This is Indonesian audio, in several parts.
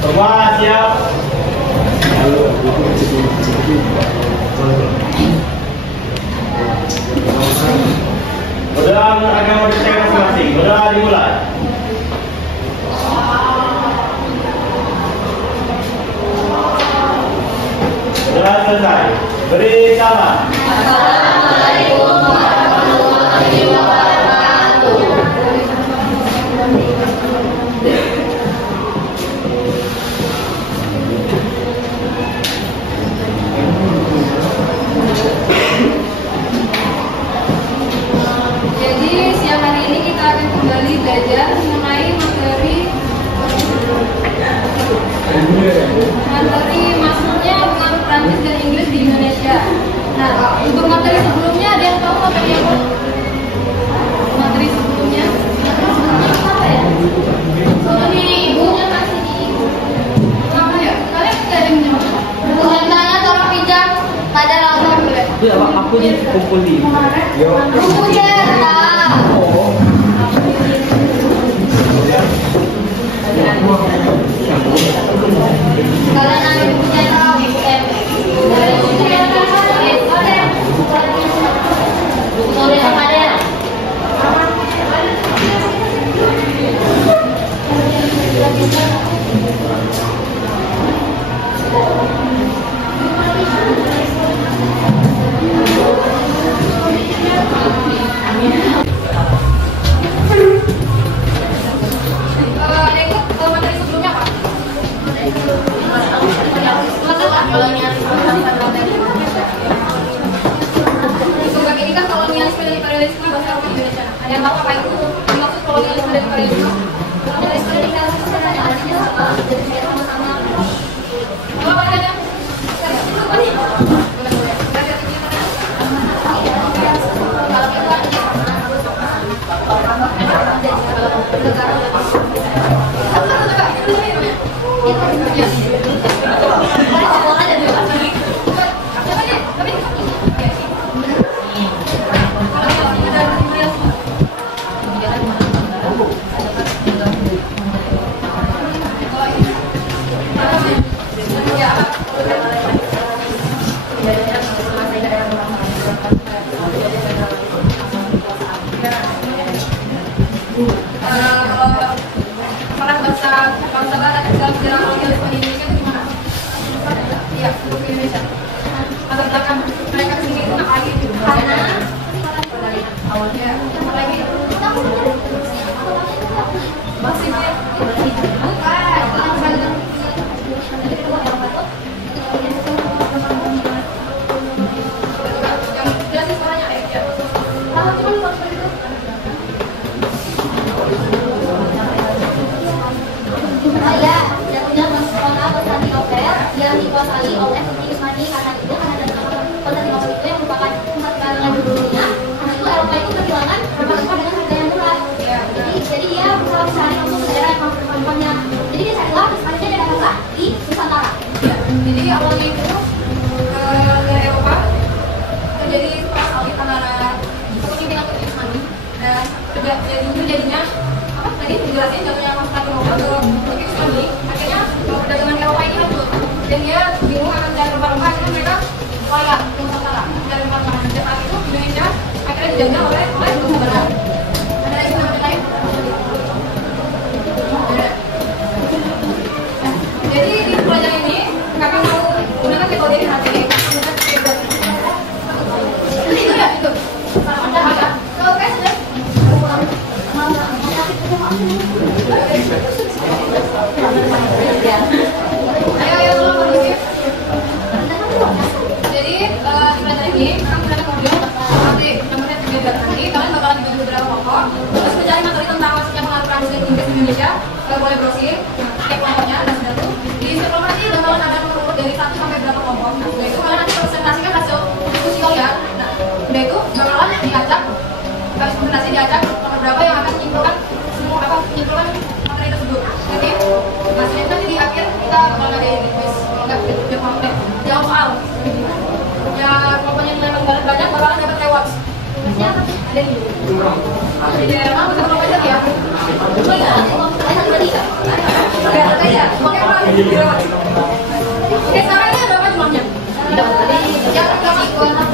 Coba siap. Udah akan mau dicek masing-masing. Udah dimulai. Udah selesai. Beri salam. Assalamualaikum warahmatullahi wabarakatuh. Jadi siang hari ini kita akan kembali belajar mengenai materi masuknya pengaruh Prancis dan Inggris di Indonesia. Nah, untuk materi sebelumnya ada yang tahu materi apa? Materi sebelumnya apa ya? Ini ibunya kasih di apa ya? Kalian nggak ada yang menjawab? Bukan tanya tolong pinjam pada langsung boleh. Iya, Pak, aku nih kumpul di. Yo. Bukunya. Oh. Kalian ada bukunya tahu buku M. Buku model apa ada? Kolonialisme dan imperialisme bahasa Indonesia. Ada yang tahu apa itu? Dimaksud kolonialisme dan imperialisme? Kolonialisme dan imperialisme sebenarnya artinya sama, jadi sama-sama. Apa artinya? Yang dikuasai oleh Putri Usmani karena itu Konstantinopel itu yang merupakan pusat perdagangan di dunia. Karena itu Eropa itu kehilangan rempah-rempah dengan harga yang murah. Jadi dia berusaha mencari untuk negara yang mampu rempah-rempahnya. Jadi dia carilah Usmani dan datanglah di Nusantara. Jadi awalnya itu dari Eropa terjadi perang salib antara kepemimpinan Putri Usmani dan jadinya apa tadi penjelasannya jatuhnya Konstantinopel ke Putri Usmani. Akhirnya perdagangan Eropa ini hancur. Dan dia bingung akan mencari rempah-rempah, akhirnya mereka layak ke Nusantara mencari rempah-rempah. Dan saat itu Indonesia akhirnya dijajah oleh Belanda. Ada lagi nama lain? Jadi di pelajaran ini kami mau gunakan metode HT. Itu ya itu. Ada. Oke sudah. Ayo ulang. Jadi di pelajaran ini akan ada modul nanti nomornya 13 nanti kalian bakalan dibagi beberapa kelompok terus mencari materi tentang masuknya pengaruh Prancis dan Inggris di Indonesia. Kalian boleh browsing cek kelompoknya ada satu di setiap kelompok nanti bakalan ada nomor dari 1 sampai berapa kelompok. Nah itu kalian nanti presentasikan hasil diskusi kalian. Nah udah itu bakalan diacak habis presentasi diacak nomor berapa yang akan menyimpulkan semua menyimpulkan materi tersebut. Jadi hasilnya nanti di akhir kita bakalan ada quiz kalau nggak jawab soal. Ya pokoknya nilai penggalan banyak bakalan dapat reward. Ada di. Jadi emang kita belum aja ya. Oke, sekarang ini berapa jumlahnya? Yang pertama maju.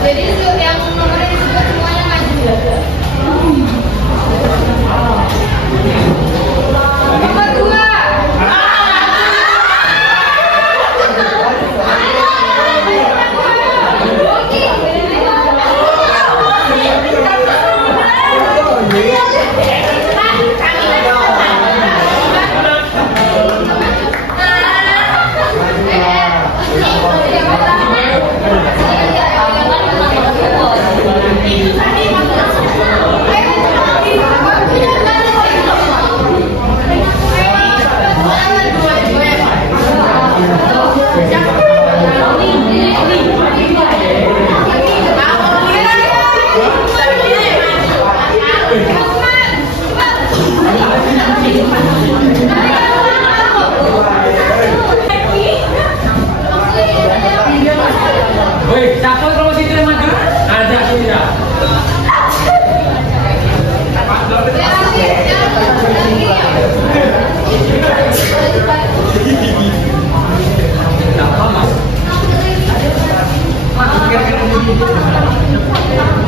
Jadi untuk yang nomornya disebut semuanya maju. Nomor 2. Woi, siapa promosi itu yang maju? Ada sudah.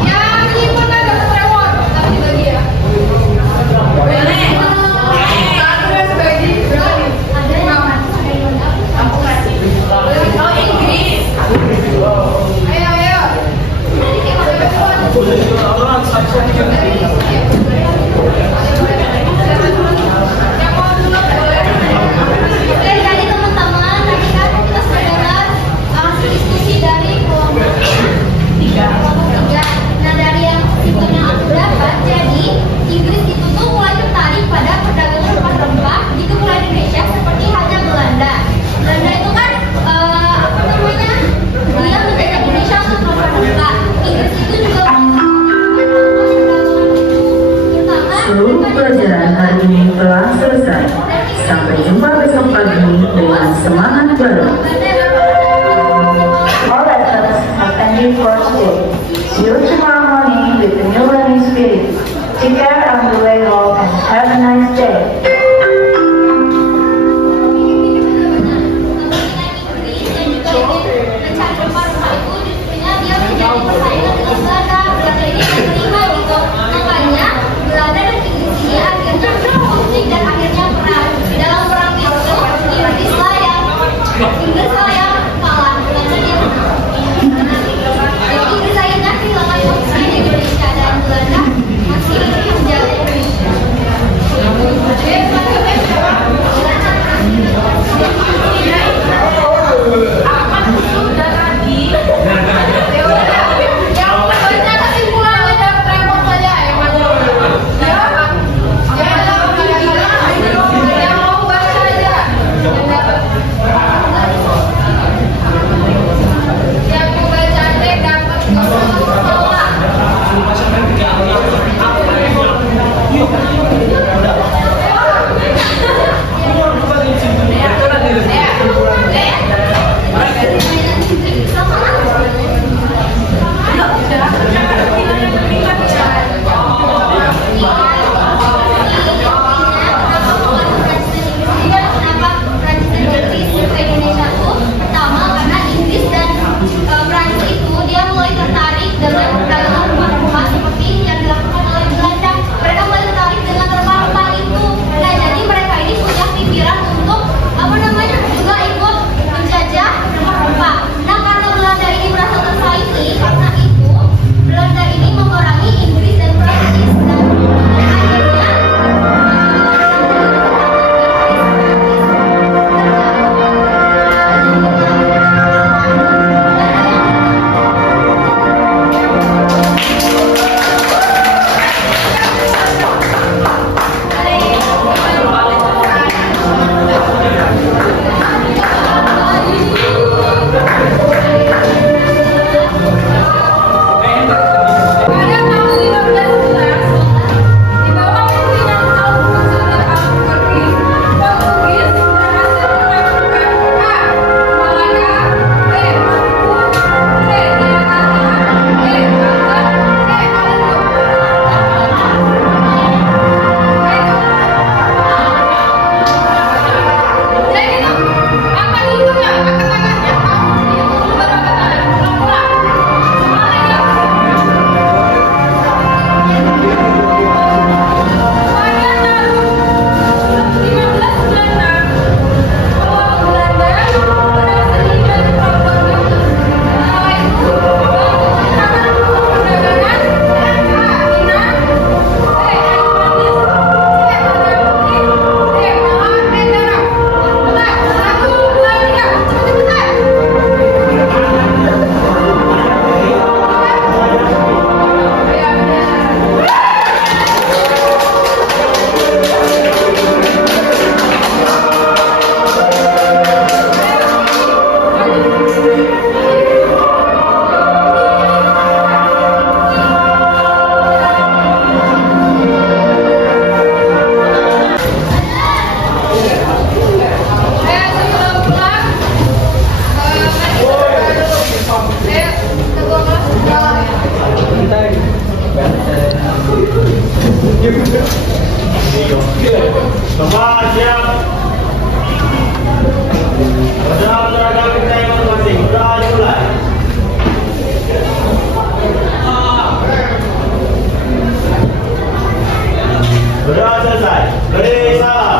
Yang ini pun ada reward, tapi dibagi ya. Boleh. Satu yang bagi berapa nih? Aku kasih. Oh, Inggris. Ayo, ayo. Yang mau dulu boleh. Oke, tadi teman-teman, tadi kan kita sudah dengar hasil diskusi dari kelompok 3. Nah, dari yang kesimpulan yang aku dapat, jadi Inggris itu tuh mulai tertarik pada perdagangan rempah-rempah gitu mulai di Indonesia seperti halnya Belanda. Belanda itu kan apa namanya? Dia menjajah Indonesia untuk rempah-rempah. Inggris itu juga Seluruh pelajaran hari ini telah selesai. Sampai jumpa besok pagi dengan semangat baru. All lessons have ended for today. See you tomorrow morning with a new learning spirit. Take care on the way home and have a nice day. Inggris yang kalah, Belanda dia menang. Jadi Inggris akhirnya kehilangan posisi di Indonesia dan Belanda selesai. Beri salam.